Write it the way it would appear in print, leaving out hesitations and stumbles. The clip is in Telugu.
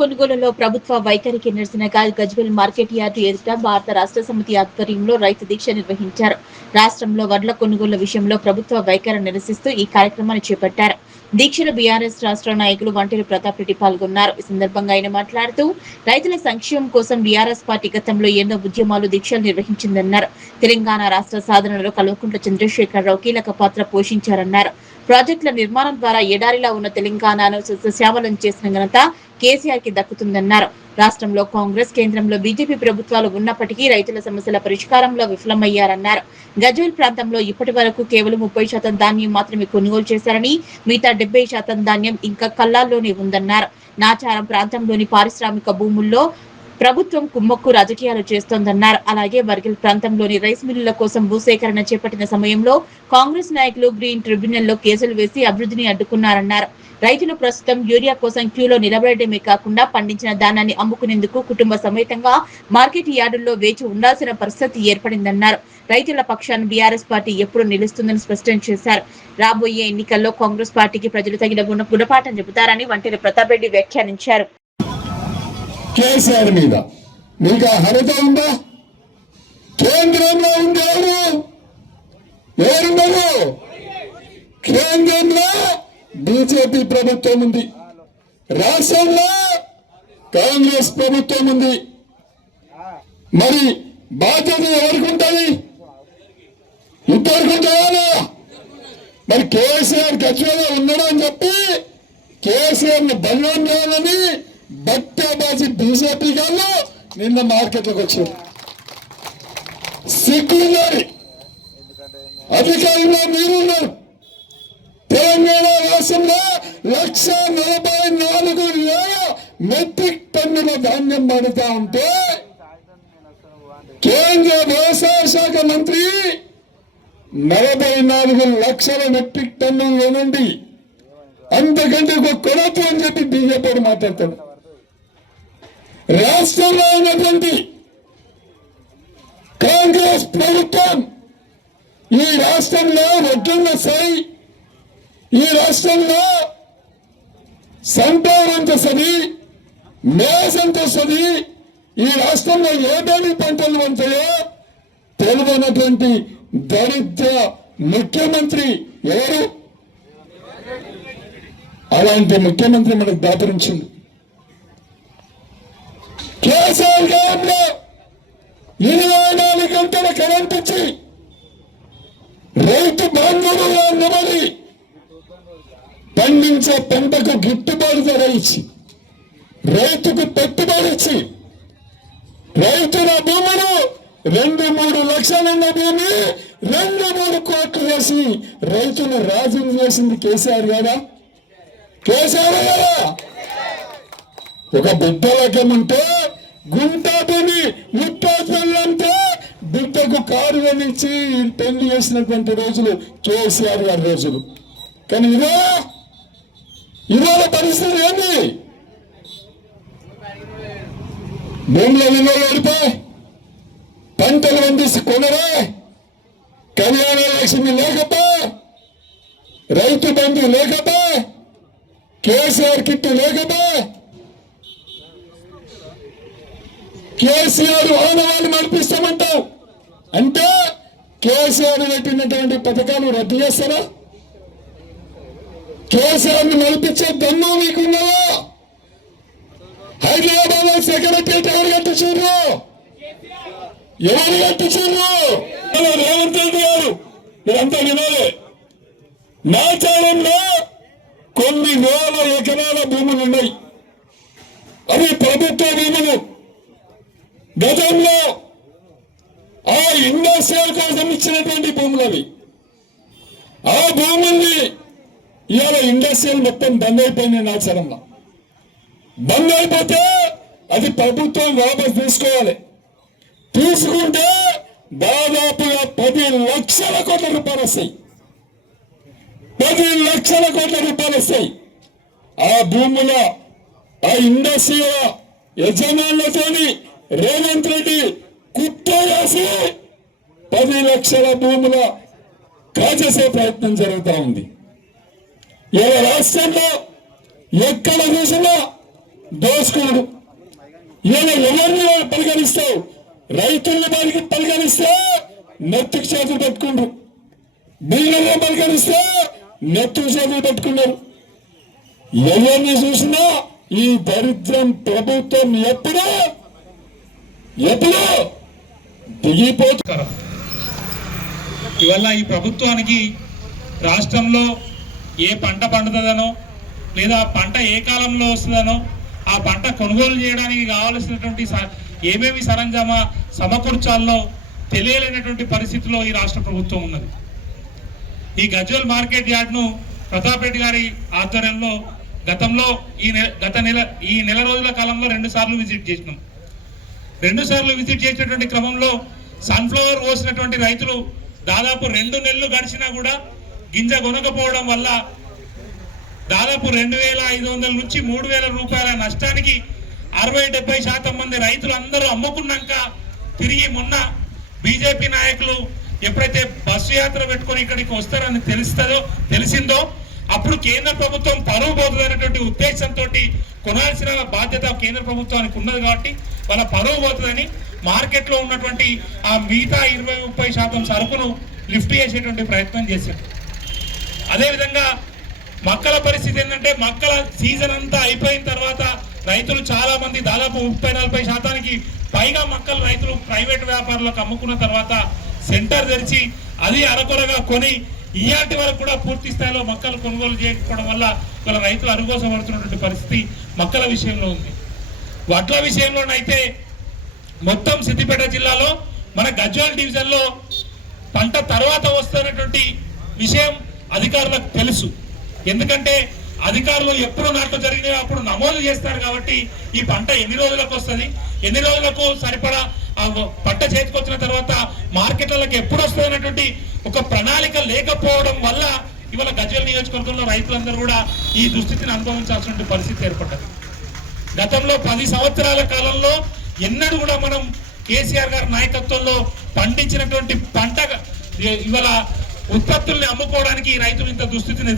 కొనుగోలులో ప్రభుత్వ వైఖరికి నిరసనగా గజ్వేల్ మార్కెట్ యార్డు ఎదుట భారత రాష్ట్ర సమితి ఆధ్వర్యంలో రైతు దీక్ష నిర్వహించారు. రాష్ట్రంలో వడ్ల కొనుగోలు విషయంలో ప్రభుత్వ వైఖరి నిరసిస్తూ ఈ కార్యక్రమాన్ని చేపట్టారు. దీక్షలో బీఆర్ఎస్ రాష్ట్ర నాయకులు వంటేరు ప్రతాప్ రెడ్డి పాల్గొన్నారు. ఈ సందర్భంగా ఆయన మాట్లాడుతూ రైతుల సంక్షేమం కోసం బీఆర్ఎస్ పార్టీ గతంలో ఎన్నో ఉద్యమాలు దీక్షలు నిర్వహించిందన్నారు. తెలంగాణ రాష్ట్ర సాధనలో కల్వకుంట్ల చంద్రశేఖరరావు కీలక పాత్ర పోషించారన్నారు. ప్రాజెక్టుల నిర్మాణం ద్వారా ఎడారిలా ఉన్న తెలంగాణను సస్యశ్యామలం చేసిన ఘనత కేసీఆర్ కి దక్కుతుందన్నారు. రాష్ట్రంలో కాంగ్రెస్, కేంద్రంలో బీజేపీ ప్రభుత్వాలు ఉన్నప్పటికీ రైతుల సమస్యల పరిష్కారంలో విఫలమయ్యారన్నారు. గజ్వేల్ ప్రాంతంలో ఇప్పటి వరకు కేవలం 30% ధాన్యం మాత్రమే కొనుగోలు చేశారని, మిగతా 70% ధాన్యం ఇంకా కల్లాల్లోనే ఉందన్నారు. నాచారం ప్రాంతంలోని పారిశ్రామిక భూముల్లో ప్రభుత్వం కుమ్మక్కు రాజకీయాలు చేస్తోందన్నారు. అలాగే వర్గల్ ప్రాంతంలోని రైస్ మిల్లుల కోసం భూసేకరణ చేపట్టిన సమయంలో కాంగ్రెస్ నాయకులు గ్రీన్ ట్రిబ్యునల్లో కేసులు వేసి అభివృద్ధిని అడ్డుకున్నారన్నారు. రైతులు ప్రస్తుతం యూరియా కోసం క్యూలో నిలబడటమే కాకుండా పండించిన ధాన్యాన్ని అమ్ముకునేందుకు కుటుంబ సమేతంగా మార్కెట్ యార్డుల్లో వేచి ఉండాల్సిన పరిస్థితి ఏర్పడిందన్నారు. రైతుల పక్షాన బీఆర్ఎస్ పార్టీ ఎప్పుడు నిలుస్తుందని స్పష్టం చేశారు. రాబోయే ఎన్నికల్లో కాంగ్రెస్ పార్టీకి ప్రజలు తగిన గుణపాఠం చెబుతారని వంటేరు ప్రతాప్ రెడ్డి వ్యాఖ్యానించారు. కేసీఆర్ మీద మీకు అర్హత ఉందా? కేంద్రంలో ఉండేవారు ఎవరున్నారు? కేంద్రంలో బీజేపీ ప్రభుత్వం ఉంది, రాష్ట్రంలో కాంగ్రెస్ ప్రభుత్వం ఉంది. మరి బాధ్యత ఎవరికి ఉంటుంది? ఇద్దరికి ఉంటుందా? మరి కేసీఆర్ గజ్వేల్లో ఉన్నాడు అని చెప్పి కేసీఆర్ ని బలం చేయాలని బట్టబాజీ బీజేపీ గారు నిన్న మార్కెట్లోకి వచ్చారు. సిగ్గున్నారు, అధికారంలో మీరున్నారు. తెలంగాణ రాష్ట్రంలో 1,44,000 మెట్రిక్ టన్నుల ధాన్యం పడుతా ఉంటే కేంద్ర వ్యవసాయ శాఖ మంత్రి 44 లక్షల మెట్రిక్ టన్నుల నుండి అంతకంటే ఒక కొరత అని చెప్పి బీజేపీ మాట్లాడతాడు. రాష్ట్రంలో ఉన్నటువంటి కాంగ్రెస్ ప్రభుత్వం ఈ రాష్ట్రంలో వడ్లున్న సై, ఈ రాష్ట్రంలో సంపద ఎంత వస్తుంది, మేస్ ఎంత వస్తుంది, ఈ రాష్ట్రంలో ఏమేమి పంటలు ఉంటాయో తెలియనటువంటి దరిద్ర ముఖ్యమంత్రి ఎవరు? అలాంటి ముఖ్యమంత్రి మనకు దాపరించింది. కేసీఆర్ గారిలో 24 గంటల కరెంట్ ఇచ్చి రైతు బాంధవులుగా నిలబడి పండించే పంటకు గిట్టుబాటు ధర ఇచ్చి, రైతుకు పెట్టుబడి ఇచ్చి, రైతుల భూములు 2-3 లక్షలున్న భూమి 2-3 కోట్లు వేసి రైతులు రాజును చేసింది కేసీఆర్ గారా? కేసీఆర్ గారా? ఒక బిడ్డ లెక్కమంటే గుంట భూమి 30 అంటే బిడ్డకు కారు కొనిచ్చి పెళ్లి చేసినటువంటి రోజులు కేసీఆర్ గారి రోజులు. కానీ ఇవాళ పరిస్థితి ఏంది? భూమిలో విలువలు ఓడిపోయి పంటలు పండిస్తే కొనరే, కళ్యాణ లక్ష్మి లేకపోయి, రైతు బంధు లేకపోయి, కేసీఆర్ కిట్టు లేకపోయి, కేసీఆర్ ఆనవాళ్ళు నడిపిస్తామంటావు అంటే కేసీఆర్ పెట్టినటువంటి పథకాలు రద్దు చేస్తారా? కేసీఆర్ ని నడిపించే దమ్ము మీకున్నావా? హైదరాబాద్ లో సెక్రటరియట్ ఎవరు కట్టించారు? ఎవరు కట్టించారు? రేవంత్ రెడ్డి గారు ఇదంతా వినాలి. నాచారంలో కొన్ని వేల ఎకరాల భూములు ఉన్నాయి, అవి ప్రభుత్వ భూములు. గతంలో ఆ ఇండస్ట్రియల్ కోసం ఇచ్చినటువంటి భూములు అవి. ఆ భూముల్ని ఇవాళ ఇండస్ట్రియల్ మొత్తం బంద్ అయిపోయింది. నాచరంలో బంద్ అయిపోతే అది ప్రభుత్వం వాపసు తీసుకోవాలి. తీసుకుంటే దాదాపుగా 10 లక్షల కోట్ల రూపాయలు వస్తాయి. 10 లక్షల కోట్ల రూపాయలు వస్తాయి. ఆ భూముల ఆ ఇండస్ట్రియల్ యజమానులతోని రేవంత్ రెడ్డి కుట్ర చేసి 10 లక్షల భూముల కాజేసే ప్రయత్నం జరుగుతూ ఉంది. ఇలా రాష్ట్రంలో ఎక్కడ చూసినా దోసుకున్నాడు. ఇలా ఎవరిని పరిగణిస్తావు? రైతుల్ని పరిగణిస్తే నెత్తికి చేతులు పెట్టుకుండ్రు, బిల్లుల్ని పరిగణిస్తే నెత్తికి చేతులు పెట్టుకున్నారు. ఎవరిని చూసినా ఈ దరిద్రం ప్రభుత్వం ఎప్పుడు దిగిపోతుంది. ఇవల్ల ఈ ప్రభుత్వానికి రాష్ట్రంలో ఏ పంట పండుతుందనో లేదా పంట ఏ కాలంలో వస్తుందనో ఆ పంట కొనుగోలు చేయడానికి కావలసినటువంటి ఏమేమి సరంజామా సమకూర్చాల్లో తెలియలేనటువంటి పరిస్థితిలో ఈ రాష్ట్ర ప్రభుత్వం ఉన్నది. ఈ గజ్వేల్ మార్కెట్ యార్డ్ను ప్రతాప్ రెడ్డి గారి ఆధ్వర్యంలో గతంలో ఈ నెల రోజుల కాలంలో 2 సార్లు విజిట్ చేసినాం. 2 సార్లు విజిట్ చేసినటువంటి క్రమంలో సన్ఫ్లవర్ పోసినటువంటి రైతులు దాదాపు 2 నెలలు గడిచినా కూడా గింజ కొనకపోవడం వల్ల దాదాపు 2,500 నుంచి 3,000 రూపాయల నష్టానికి 60-70% మంది రైతులు అందరూ అమ్ముకున్నాక తిరిగి మొన్న బీజేపీ నాయకులు ఎప్పుడైతే బస్సు యాత్ర పెట్టుకొని ఇక్కడికి వస్తారని తెలిసిందో అప్పుడు కేంద్ర ప్రభుత్వం పరువు పోతుందనేటువంటి ఉద్దేశంతో కొనాల్సిన బాధ్యత కేంద్ర ప్రభుత్వానికి ఉన్నది కాబట్టి వాళ్ళ పరువు పోతుందని మార్కెట్లో ఉన్నటువంటి ఆ మిగతా 20-30% సరుకును లిఫ్ట్ చేసేటువంటి ప్రయత్నం చేశారు. అదేవిధంగా మక్కల పరిస్థితి ఏంటంటే మక్కల సీజన్ అంతా అయిపోయిన తర్వాత రైతులు చాలా మంది దాదాపు 30-40% పైగా మక్కలు రైతులు ప్రైవేట్ వ్యాపారులకు అమ్ముకున్న తర్వాత సెంటర్ తెరిచి అది అరకొరగా కొని ఇయాటి వరకు కూడా పూర్తి స్థాయిలో మక్కలు కొనుగోలు చేయకపోవడం వల్ల ఇలా రైతులు అరుగోసపడుతున్నటువంటి పరిస్థితి మక్కల విషయంలో ఉంది. వడ్ల విషయంలోనైతే మొత్తం సిద్దిపేట జిల్లాలో మన గజ్వేల్ డివిజన్లో పంట తర్వాత వస్తున్నటువంటి విషయం అధికారులకు తెలుసు. ఎందుకంటే అధికారులు ఎప్పుడు నాట్లు జరిగినాయో అప్పుడు నమోదు చేస్తారు కాబట్టి ఈ పంట ఎన్ని రోజులకు వస్తుంది, ఎన్ని రోజులకు సరిపడా పంట చేతికొచ్చిన తర్వాత మార్కెట్లకు ఎప్పుడు వస్తుంది అనేటువంటి ఒక ప్రణాళిక లేకపోవడం వల్ల ఇవాళ గజ్వేల్ నియోజకవర్గంలో రైతులందరూ కూడా ఈ దుస్థితిని అనుభవించాల్సిన పరిస్థితి ఏర్పడ్డది. గతంలో 10 సంవత్సరాల కాలంలో ఎన్నడూ కూడా మనం కేసీఆర్ గారి నాయకత్వంలో పండించినటువంటి పంట ఇవాళ ఉత్పత్తుల్ని అమ్ముకోవడానికి రైతులు ఇంత దుస్థితిని